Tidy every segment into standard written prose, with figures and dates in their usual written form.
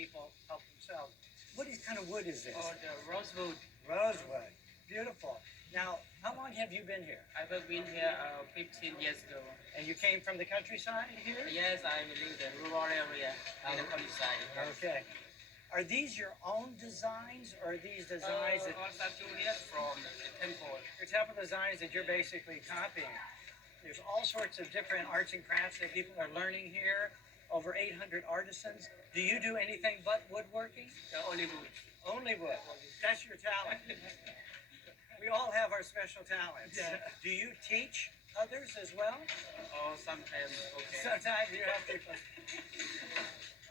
people help themselves. What kind of wood is this? Oh, the rosewood. Rosewood. Beautiful. Now, how long have you been here? I've been here 15 years ago. And you came from the countryside here? Yes, I live in the rural area in the countryside. Okay. Are these your own designs, or are these designs that... All statue here from the temple. Your temple designs that you're basically copying. There's all sorts of different arts and crafts that people are learning here. Over 800 artisans. Do you do anything but woodworking? Only wood. Only wood. That's your talent. We all have our special talents. Yeah. Do you teach others as well? Oh, sometimes, okay. Sometimes you have people.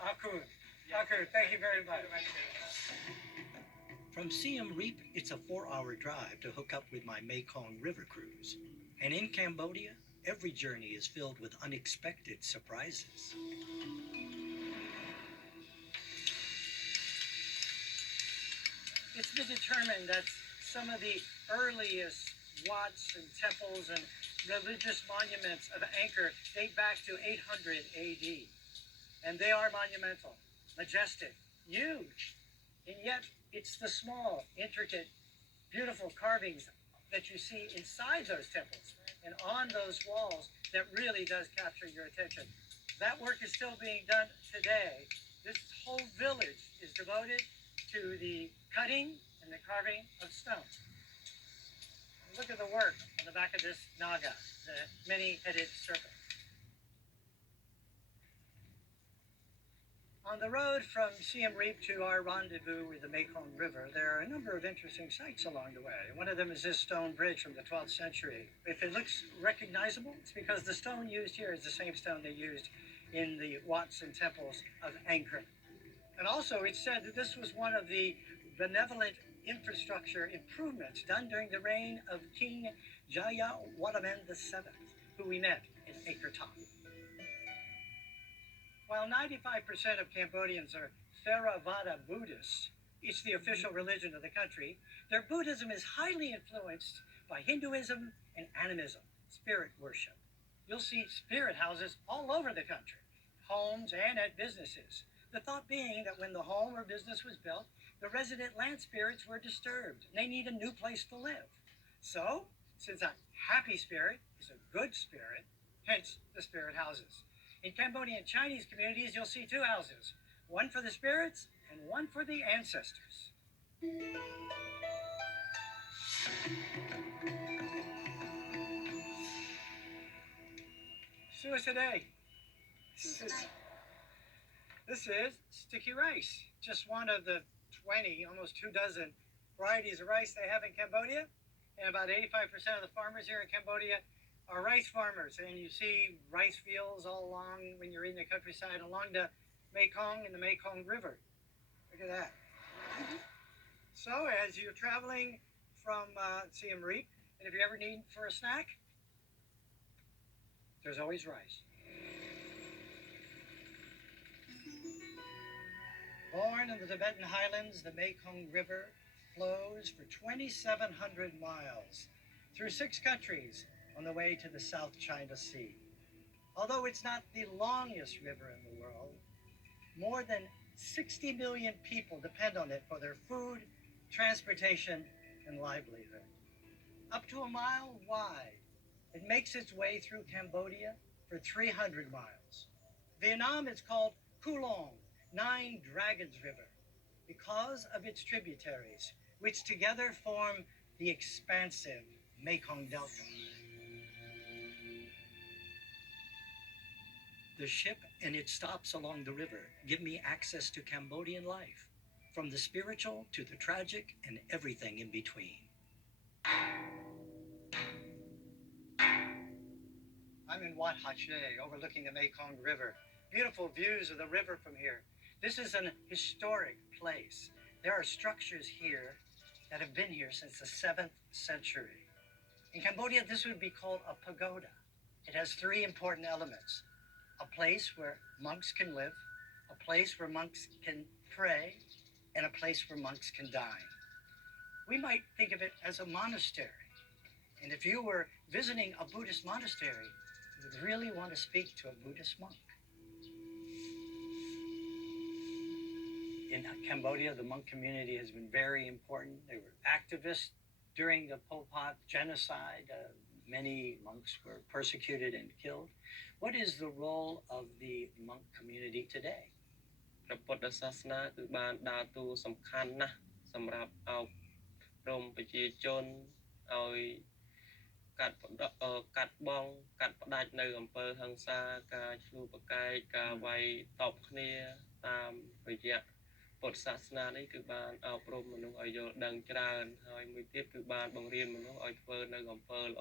Akun. Akun, thank you very much. From Siem Reap, it's a 4-hour drive to hook up with my Mekong River cruise. And in Cambodia, every journey is filled with unexpected surprises. It's been determined that some of the earliest wats and temples and religious monuments of Angkor date back to 800 AD. And they are monumental, majestic, huge. And yet, it's the small, intricate, beautiful carvings that you see inside those temples and on those walls that really does capture your attention. That work is still being done today. This whole village is devoted to the cutting and the carving of stone. Look at the work on the back of this naga, the many-headed serpent. On the road from Siem Reap to our rendezvous with the Mekong River, there are a number of interesting sights along the way. One of them is this stone bridge from the 12th century. If it looks recognizable, it's because the stone used here is the same stone they used in the Wats and temples of Angkor. And also, it's said that this was one of the benevolent infrastructure improvements done during the reign of King Jayawarman VII, who we met in Angkor Thom. While 95% of Cambodians are Theravada Buddhists, it's the official religion of the country, their Buddhism is highly influenced by Hinduism and animism, spirit worship. You'll see spirit houses all over the country, homes and at businesses. The thought being that when the home or business was built, the resident land spirits were disturbed. They need a new place to live. So, since a happy spirit is a good spirit, hence the spirit houses. In Cambodian Chinese communities, you'll see 2 houses, one for the spirits and one for the ancestors. Suicide. This is sticky rice, just one of the 20, almost 2 dozen varieties of rice they have in Cambodia. And about 85% of the farmers here in Cambodia are rice farmers. And you see rice fields all along when you're in the countryside along the Mekong and the Mekong River. Look at that. So as you're traveling from Siem Reap, and if you ever need for a snack, there's always rice. Born in the Tibetan highlands, the Mekong River flows for 2,700 miles through 6 countries on the way to the South China Sea. Although it's not the longest river in the world, more than 60 million people depend on it for their food, transportation, and livelihood. Up to a mile wide, it makes its way through Cambodia for 300 miles. Vietnam is called Kulong, 9 Dragons River, because of its tributaries, which together form the expansive Mekong Delta. The ship and its stops along the river give me access to Cambodian life, from the spiritual to the tragic and everything in between. I'm in Wat Hache, overlooking the Mekong River. Beautiful views of the river from here. This is an historic place. There are structures here that have been here since the 7th century. In Cambodia, this would be called a pagoda. It has 3 important elements: a place where monks can live, a place where monks can pray, and a place where monks can dine. We might think of it as a monastery. And if you were visiting a Buddhist monastery, you would really want to speak to a Buddhist monk. in Cambodia, the monk community has been very important. They were activists during the Pol Pot genocide. Many monks were persecuted and killed. What is the role of the monk community today? ព្រះពុទ្ធសាសនាគឺបានដើរតួសំខាន់ណាស់សម្រាប់អប់រំប្រជាជនឲ្យកាត់បងកាត់ផ្ដាច់នៅអំពើហិង្សាការឈ្លោះប្រកែកការវាយតប់គ្នាតាមរយៈពុទ្ធសាសនានេះគឺបានអប់រំមនុស្សឲ្យយល់ដឹងច្រើនហើយមួយទៀតគឺបានបង្រៀនមនុស្សឲ្យធ្វើនៅអំពើ